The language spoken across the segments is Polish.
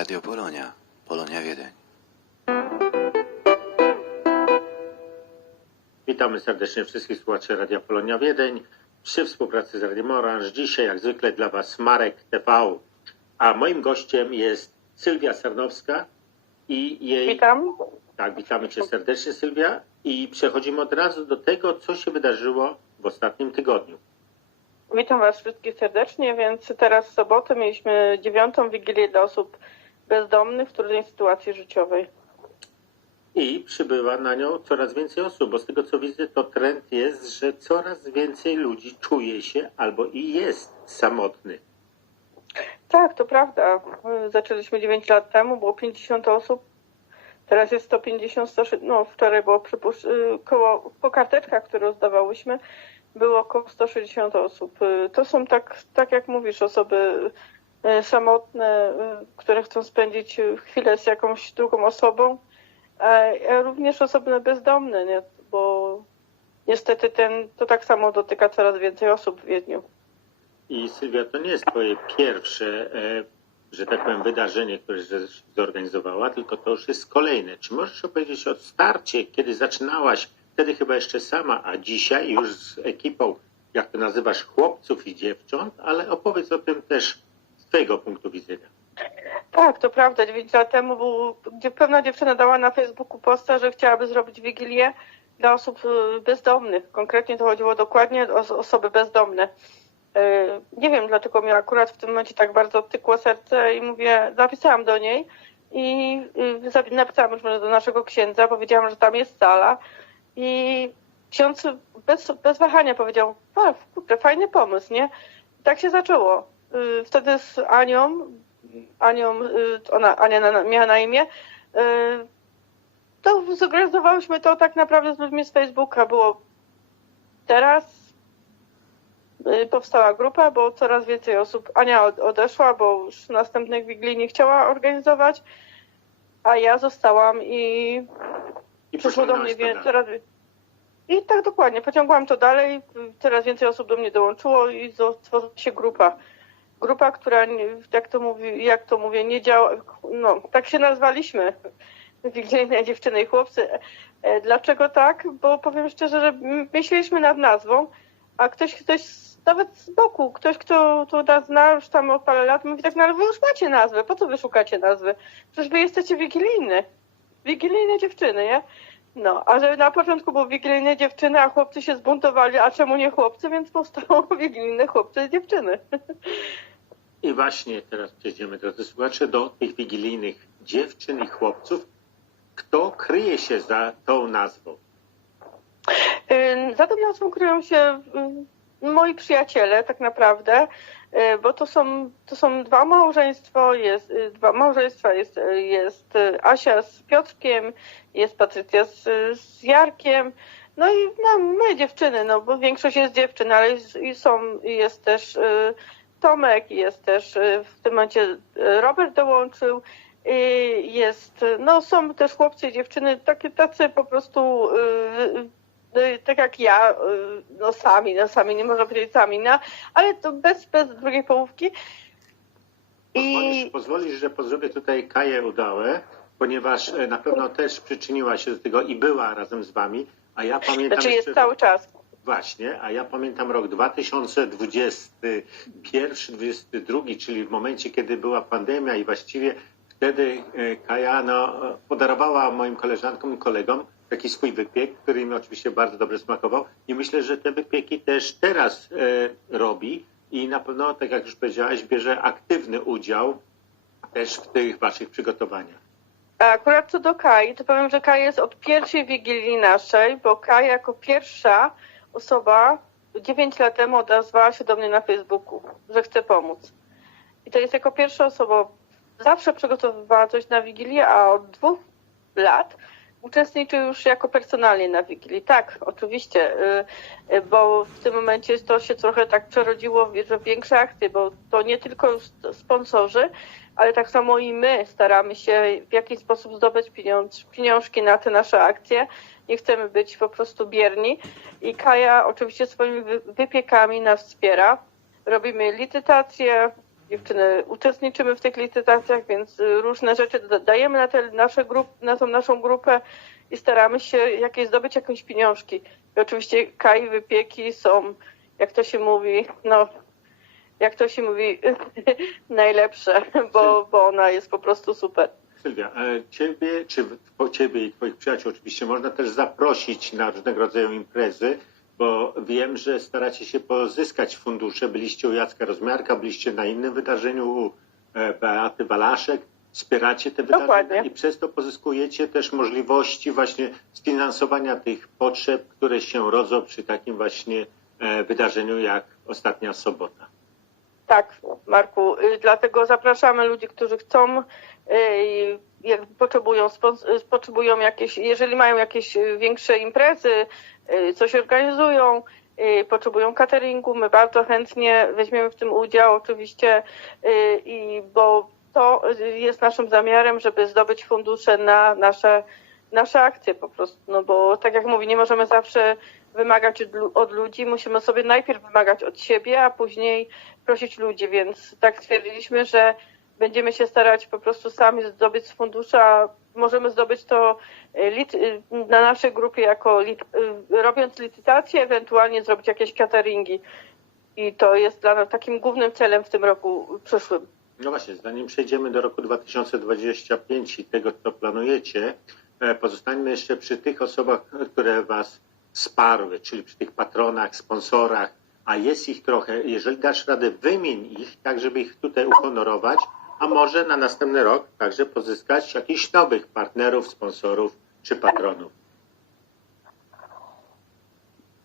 Radio Polonia. Polonia Wiedeń. Witamy serdecznie wszystkich słuchaczy Radia Polonia Wiedeń przy współpracy z Radiem Orange. Dzisiaj jak zwykle dla Was Marek TV, a moim gościem jest Sylwia Sarnowska i jej... Witam. Tak, witamy Cię serdecznie Sylwia i przechodzimy od razu do tego, co się wydarzyło w ostatnim tygodniu. Witam Was wszystkich serdecznie, więc teraz w sobotę mieliśmy dziewiątą wigilię dla osób bezdomnych w trudnej sytuacji życiowej. I przybywa na nią coraz więcej osób, bo z tego co widzę, to trend jest, że coraz więcej ludzi czuje się albo i jest samotny. Tak, to prawda. Zaczęliśmy 9 lat temu, było 50 osób. Teraz jest 150, 100, no wczoraj było przypuszcz, y, koło, po karteczkach, które rozdawałyśmy, było około 160 osób. Y, To są tak, tak jak mówisz, osoby samotne, y, które chcą spędzić y, chwilę z jakąś drugą osobą, a również osoby bezdomne, nie? bo niestety ten, to tak samo dotyka coraz więcej osób w Wiedniu. I Sylwia, to nie jest Twoje pierwsze, e, że tak powiem, wydarzenie, które zorganizowała, tylko to już jest kolejne. Czy możesz opowiedzieć o starcie, kiedy zaczynałaś, wtedy chyba jeszcze sama, a dzisiaj już z ekipą, jak to nazywasz, chłopców i dziewcząt, ale opowiedz o tym też Twojego punktu widzenia. Tak, to prawda. 9 lat temu był, gdzie pewna dziewczyna dała na Facebooku posta, że chciałaby zrobić wigilię dla osób y, bezdomnych. Konkretnie to chodziło dokładnie o os- osoby bezdomne. Y, Nie wiem, dlaczego mi akurat w tym momencie tak bardzo tykło serce i mówię, napisałam do niej i y, napisałam już do naszego księdza, powiedziałam, że tam jest sala i ksiądz bez, bez wahania powiedział, fajny pomysł, nie? I tak się zaczęło. Y, Wtedy z Anią, Anią, y, ona, Ania miała na imię, y, to zorganizowałyśmy to tak naprawdę z ludźmi z Facebooka. Było teraz powstała grupa, bo coraz więcej osób, Ania od- odeszła, bo już następnych wigilii nie chciała organizować, a ja zostałam i I przyszło do mnie wie, coraz I tak dokładnie, pociągłam to dalej, coraz więcej osób do mnie dołączyło i stworzyła się grupa. Grupa, która, jak to, mówi, jak to mówię, nie działa, no tak się nazwaliśmy, Wigilijne Dziewczyny i Chłopcy. E, Dlaczego tak? Bo powiem szczerze, że myśleliśmy nad nazwą, a ktoś, ktoś nawet z boku, ktoś, kto to nas zna już tam od parę lat, mówi tak, no ale wy już macie nazwę, po co wy szukacie nazwy? Przecież wy jesteście wigilijne. Wigilijne dziewczyny, nie? No, a że na początku były wigilijne dziewczyny, a chłopcy się zbuntowali, a czemu nie chłopcy, więc powstało wigilijne chłopcy i dziewczyny. I właśnie teraz przejdziemy, drodzy słuchacze, do tych wigilijnych dziewczyn i chłopców. Kto kryje się za tą nazwą? Ym, Za tą nazwą kryją się ym, moi przyjaciele tak naprawdę, y, bo to są, to są dwa małżeństwa, jest, y, dwa małżeństwa, jest, y, jest y, Asia z Piotrkiem, jest Patrycja z, z Jarkiem, no i no, my dziewczyny, no bo większość jest dziewczyn, ale jest, są, jest też y, Tomek, jest też y, w tym momencie y, Robert dołączył, jest, no są też chłopcy i dziewczyny, takie tacy po prostu y, tak jak ja, no sami, no sami, nie można powiedzieć sami, no, ale to bez, bez drugiej połówki. Pozwolisz, I pozwolisz, że pozdrowię tutaj Kaję Udałę, ponieważ e, na pewno też przyczyniła się do tego i była razem z wami, a ja pamiętam znaczy jest jeszcze- cały czas. Właśnie, a ja pamiętam rok 2021-2022, czyli w momencie, kiedy była pandemia i właściwie wtedy e, Kaja no, podarowała moim koleżankom i kolegom taki swój wypiek, który mi oczywiście bardzo dobrze smakował i myślę, że te wypieki też teraz e, robi i na pewno, tak jak już powiedziałaś, bierze aktywny udział też w tych waszych przygotowaniach. A akurat co do Kai, to powiem, że Kai jest od pierwszej wigilii naszej, bo Kai jako pierwsza osoba 9 lat temu odezwała się do mnie na Facebooku, że chce pomóc. I to jest jako pierwsza osoba, zawsze przygotowywała coś na Wigilię, a od dwóch lat uczestniczy już jako personalnie na Wigilii. Tak, oczywiście, y, y, bo w tym momencie to się trochę tak przerodziło w większe akcje, bo to nie tylko sponsorzy, ale tak samo i my staramy się w jakiś sposób zdobyć pieniądz, pieniążki na te nasze akcje. Nie chcemy być po prostu bierni. I Kaja oczywiście swoimi wy- wypiekami nas wspiera. Robimy licytacje, dziewczyny uczestniczymy w tych licytacjach, więc różne rzeczy da- dajemy na, te nasze grup, na tą naszą grupę i staramy się jakieś zdobyć jakieś pieniążki. I oczywiście kaj wypieki są, jak to się mówi, no jak to się mówi, najlepsze, bo, bo ona jest po prostu super. Sylwia, e, ciebie, czy po ciebie i twoich przyjaciół oczywiście można też zaprosić na różnego rodzaju imprezy, bo wiem, że staracie się pozyskać fundusze. Byliście u Jacka Rozmiarka, byliście na innym wydarzeniu u e, Beaty Walaszek. Wspieracie te wydarzenia Dokładnie. i przez to pozyskujecie też możliwości właśnie sfinansowania tych potrzeb, które się rodzą przy takim właśnie e, wydarzeniu jak ostatnia sobota. Tak, Marku, y, dlatego zapraszamy ludzi, którzy chcą, y, potrzebują, y, potrzebują jakieś, jeżeli mają jakieś większe imprezy, coś organizują, potrzebują cateringu, my bardzo chętnie weźmiemy w tym udział oczywiście, i bo to jest naszym zamiarem, żeby zdobyć fundusze na nasze, nasze akcje po prostu, no bo tak jak mówię, nie możemy zawsze wymagać od, lu- od ludzi, musimy sobie najpierw wymagać od siebie, a później prosić ludzi, więc tak stwierdziliśmy, że będziemy się starać po prostu sami zdobyć z fundusza. Możemy zdobyć to y, y, na naszej grupie jako y, robiąc licytację, ewentualnie zrobić jakieś cateringi. I to jest dla nas takim głównym celem w tym roku przyszłym. No właśnie, zanim przejdziemy do roku 2025 i tego, co planujecie, e, pozostańmy jeszcze przy tych osobach, które Was wsparły, czyli przy tych patronach, sponsorach, a jest ich trochę. Jeżeli dasz radę, wymień ich, tak żeby ich tutaj uhonorować, a może na następny rok także pozyskać jakichś nowych partnerów, sponsorów czy patronów.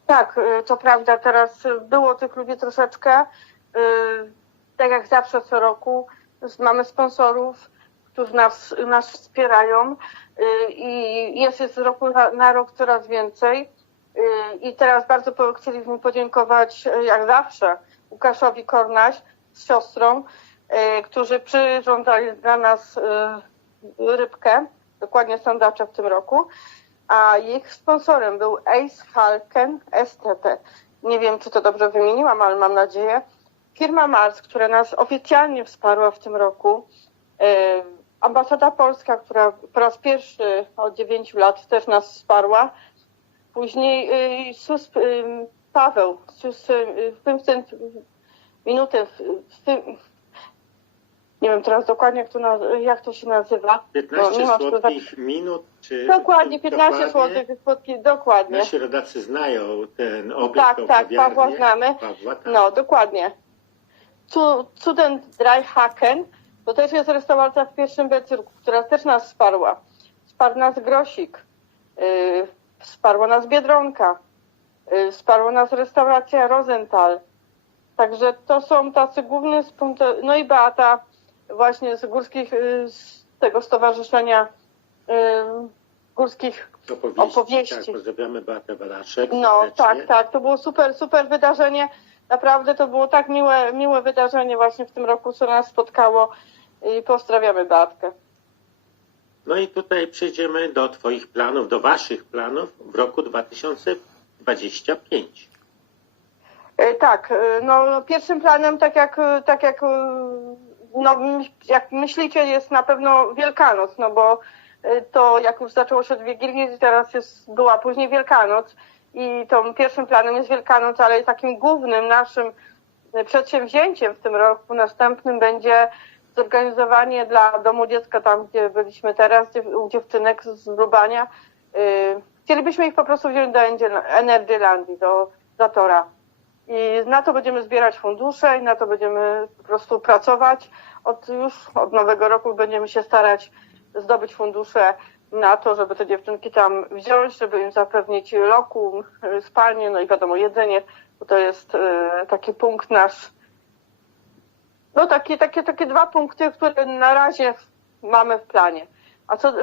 Tak, y, to prawda. Teraz było tych ludzi troszeczkę. y, Tak jak zawsze co roku mamy sponsorów, którzy nas, nas wspierają y, i jest z roku na rok coraz więcej. Y, I teraz bardzo chcieliśmy podziękować, y, jak zawsze, Łukaszowi Kornaś z siostrą, y, którzy przyrządzali dla nas rybkę, dokładnie sandacze w tym roku a ich sponsorem był Ace Halken STT. Nie wiem, czy to dobrze wymieniłam, ale mam nadzieję. Firma Mars, która nas oficjalnie wsparła w tym roku. Ambasada Polska, która po raz pierwszy od 9 lat też nas wsparła. Później y, Sus, y, Paweł, Sus, y, 15 minutę, w tym, nie wiem teraz dokładnie jak to, jak to się nazywa. 15 nie mam tu słodkich minut, czy... Dokładnie, 15 dokładnie? zł, słodki, dokładnie. Nasi rodacy znają ten obiekt, Tak, tak. Pawła znamy. Pawła, tak. No, dokładnie. Cu- Cuden Dry Haken to też jest restauracja w pierwszym Becyrku, która też nas wsparła. Wsparł nas Grosik, yy, wsparła nas Biedronka, yy, wsparła nas restauracja Rosenthal. Także to są tacy główne sponsorzy. No i Beata właśnie z górskich, yy, z tego stowarzyszenia yy, górskich Opowieści. opowieści. Tak, pozdrawiamy Beatę Walaszek. no tak, tak, to było super, super wydarzenie. Naprawdę to było tak miłe, miłe wydarzenie właśnie w tym roku, co nas spotkało i pozdrawiamy Beatkę. No i tutaj przejdziemy do Twoich planów, do Waszych planów w roku 2025. E, Tak, e, no pierwszym planem, tak jak, e, tak jak, no, jak myślicie, jest na pewno Wielkanoc, no bo to jak już zaczęło się od Wigilii, teraz jest, była później Wielkanoc i tą pierwszym planem jest Wielkanoc, ale takim głównym naszym przedsięwzięciem w tym roku następnym będzie zorganizowanie dla Domu Dziecka, tam gdzie byliśmy teraz, u dziewczynek z Lubania. E, Chcielibyśmy ich po prostu wziąć do Energylandii, do Zatora. I na to będziemy zbierać fundusze i na to będziemy po prostu pracować. Od już od nowego roku będziemy się starać zdobyć fundusze na to, żeby te dziewczynki tam wziąć, żeby im zapewnić lokum, y, spalnię, no i wiadomo jedzenie, bo to jest y, taki punkt nasz. No takie, takie, takie dwa punkty, które na razie mamy w planie. A co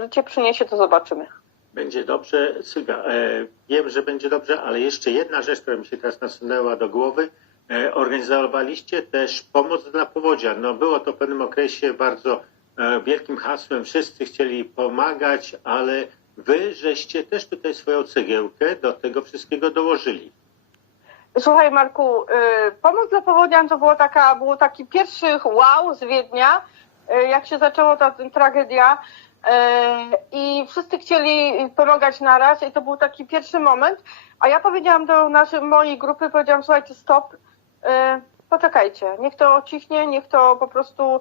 życie przyniesie, to zobaczymy. Będzie dobrze. Sylwia, e, wiem, że będzie dobrze, ale jeszcze jedna rzecz, która mi się teraz nasunęła do głowy. E, organizowaliście też pomoc dla powodzian. No, było to w pewnym okresie bardzo e, wielkim hasłem. Wszyscy chcieli pomagać, ale wy żeście też tutaj swoją cegiełkę do tego wszystkiego dołożyli. Słuchaj Marku, y, pomoc dla powodzian to było taka, było taki pierwszy wow z Wiednia, y, jak się zaczęła ta tragedia y, i wszyscy chcieli pomagać naraz i to był taki pierwszy moment, a ja powiedziałam do naszej, mojej grupy, powiedziałam słuchajcie stop, poczekajcie, niech to cichnie, niech to po prostu,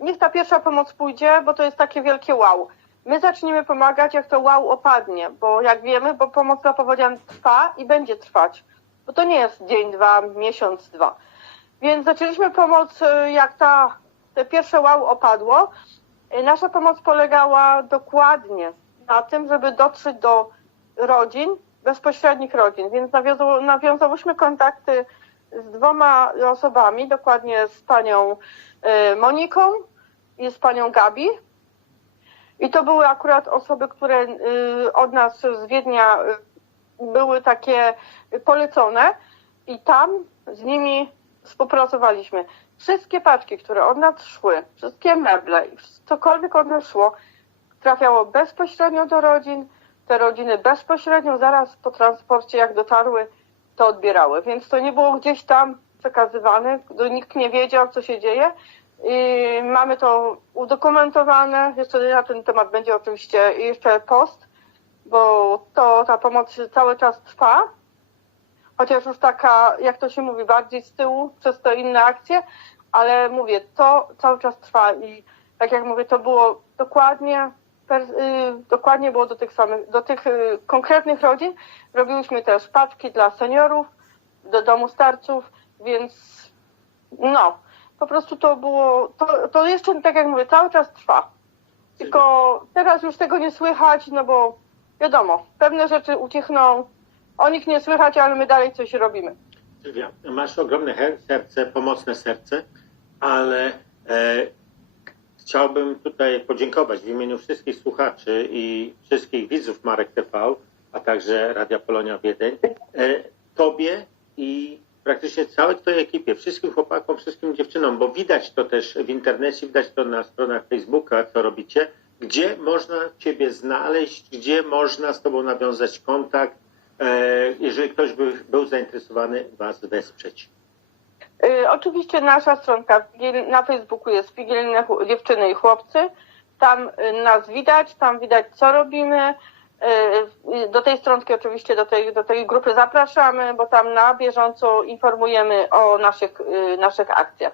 niech ta pierwsza pomoc pójdzie, bo to jest takie wielkie wow. My zaczniemy pomagać, jak to wow opadnie, bo jak wiemy, bo pomoc dla powodzian trwa i będzie trwać bo to nie jest dzień, dwa, miesiąc, dwa. Więc zaczęliśmy pomoc, y, jak ta, te pierwsze wow opadło. Y, Nasza pomoc polegała dokładnie na tym, żeby dotrzeć do rodzin, bezpośrednich rodzin. Więc nawiązałyśmy kontakty z dwoma osobami, dokładnie z panią y, Moniką i z panią Gabi. I to były akurat osoby, które od nas z Wiednia były takie polecone i tam z nimi współpracowaliśmy. Wszystkie paczki, które od nas szły, wszystkie meble, cokolwiek od nas szło, trafiało bezpośrednio do rodzin. Te rodziny bezpośrednio zaraz po transporcie, jak dotarły, to odbierały. Więc to nie było gdzieś tam przekazywane, nikt nie wiedział, co się dzieje. I mamy to udokumentowane. Jeszcze na ten temat będzie oczywiście jeszcze post bo to ta pomoc cały czas trwa, chociaż już taka, jak to się mówi, bardziej z tyłu przez te inne akcje, ale mówię, to cały czas trwa i tak jak mówię, to było dokładnie, per, y, dokładnie było do tych samych, do tych y, konkretnych rodzin. Robiłyśmy też paczki dla seniorów, do domu starców, więc no, po prostu to było, to, to jeszcze, tak jak mówię, cały czas trwa. Tylko teraz już tego nie słychać, no bo wiadomo, pewne rzeczy ucichną, o nich nie słychać, ale my dalej coś robimy. Sylwia, masz ogromne serce, pomocne serce, ale e, chciałbym tutaj podziękować w imieniu wszystkich słuchaczy i wszystkich widzów Marek TV, a także Radia Polonia Wiedeń, e, Tobie i praktycznie całej Twojej ekipie, wszystkim chłopakom, wszystkim dziewczynom, bo widać to też w internecie, widać to na stronach Facebooka, co robicie, gdzie można Ciebie znaleźć, gdzie można z Tobą nawiązać kontakt, e, jeżeli ktoś by był zainteresowany Was wesprzeć. Y, oczywiście nasza stronka na Facebooku jest Wigilne Chł- Dziewczyny i Chłopcy. Tam y, nas widać, tam widać co robimy. Do tej stronki oczywiście, do tej, do tej grupy zapraszamy, bo tam na bieżąco informujemy o naszych, naszych akcjach.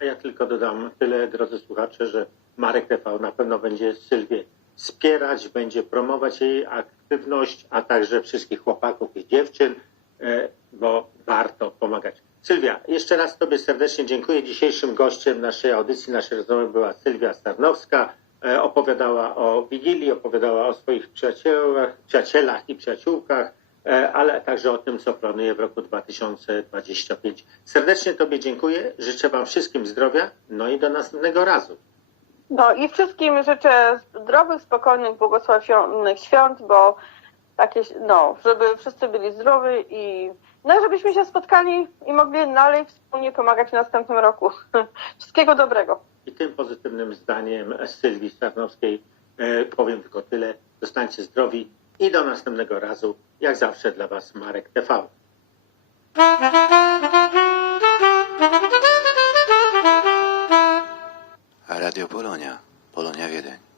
A ja tylko dodam tyle, drodzy słuchacze, że Marek TV na pewno będzie Sylwię wspierać, będzie promować jej aktywność, a także wszystkich chłopaków i dziewczyn, e, bo warto pomagać. Sylwia, jeszcze raz Tobie serdecznie dziękuję. Dzisiejszym gościem naszej audycji, naszej rozmowy była Sylwia Starnowska. E, Opowiadała o Wigilii, opowiadała o swoich przyjaciołach, przyjacielach i przyjaciółkach, e, ale także o tym, co planuje w roku 2025. Serdecznie Tobie dziękuję, życzę Wam wszystkim zdrowia, no i do następnego razu. No i wszystkim życzę zdrowych, spokojnych, błogosławionych świąt, bo takie, no, żeby wszyscy byli zdrowi i no, żebyśmy się spotkali i mogli dalej wspólnie pomagać w następnym roku. Wszystkiego dobrego. I tym pozytywnym zdaniem Sylwii Starnowskiej e, powiem tylko tyle. Zostańcie zdrowi i do następnego razu. Jak zawsze dla Was Marek TV. Radio Polonia. Polonia Wiedeń.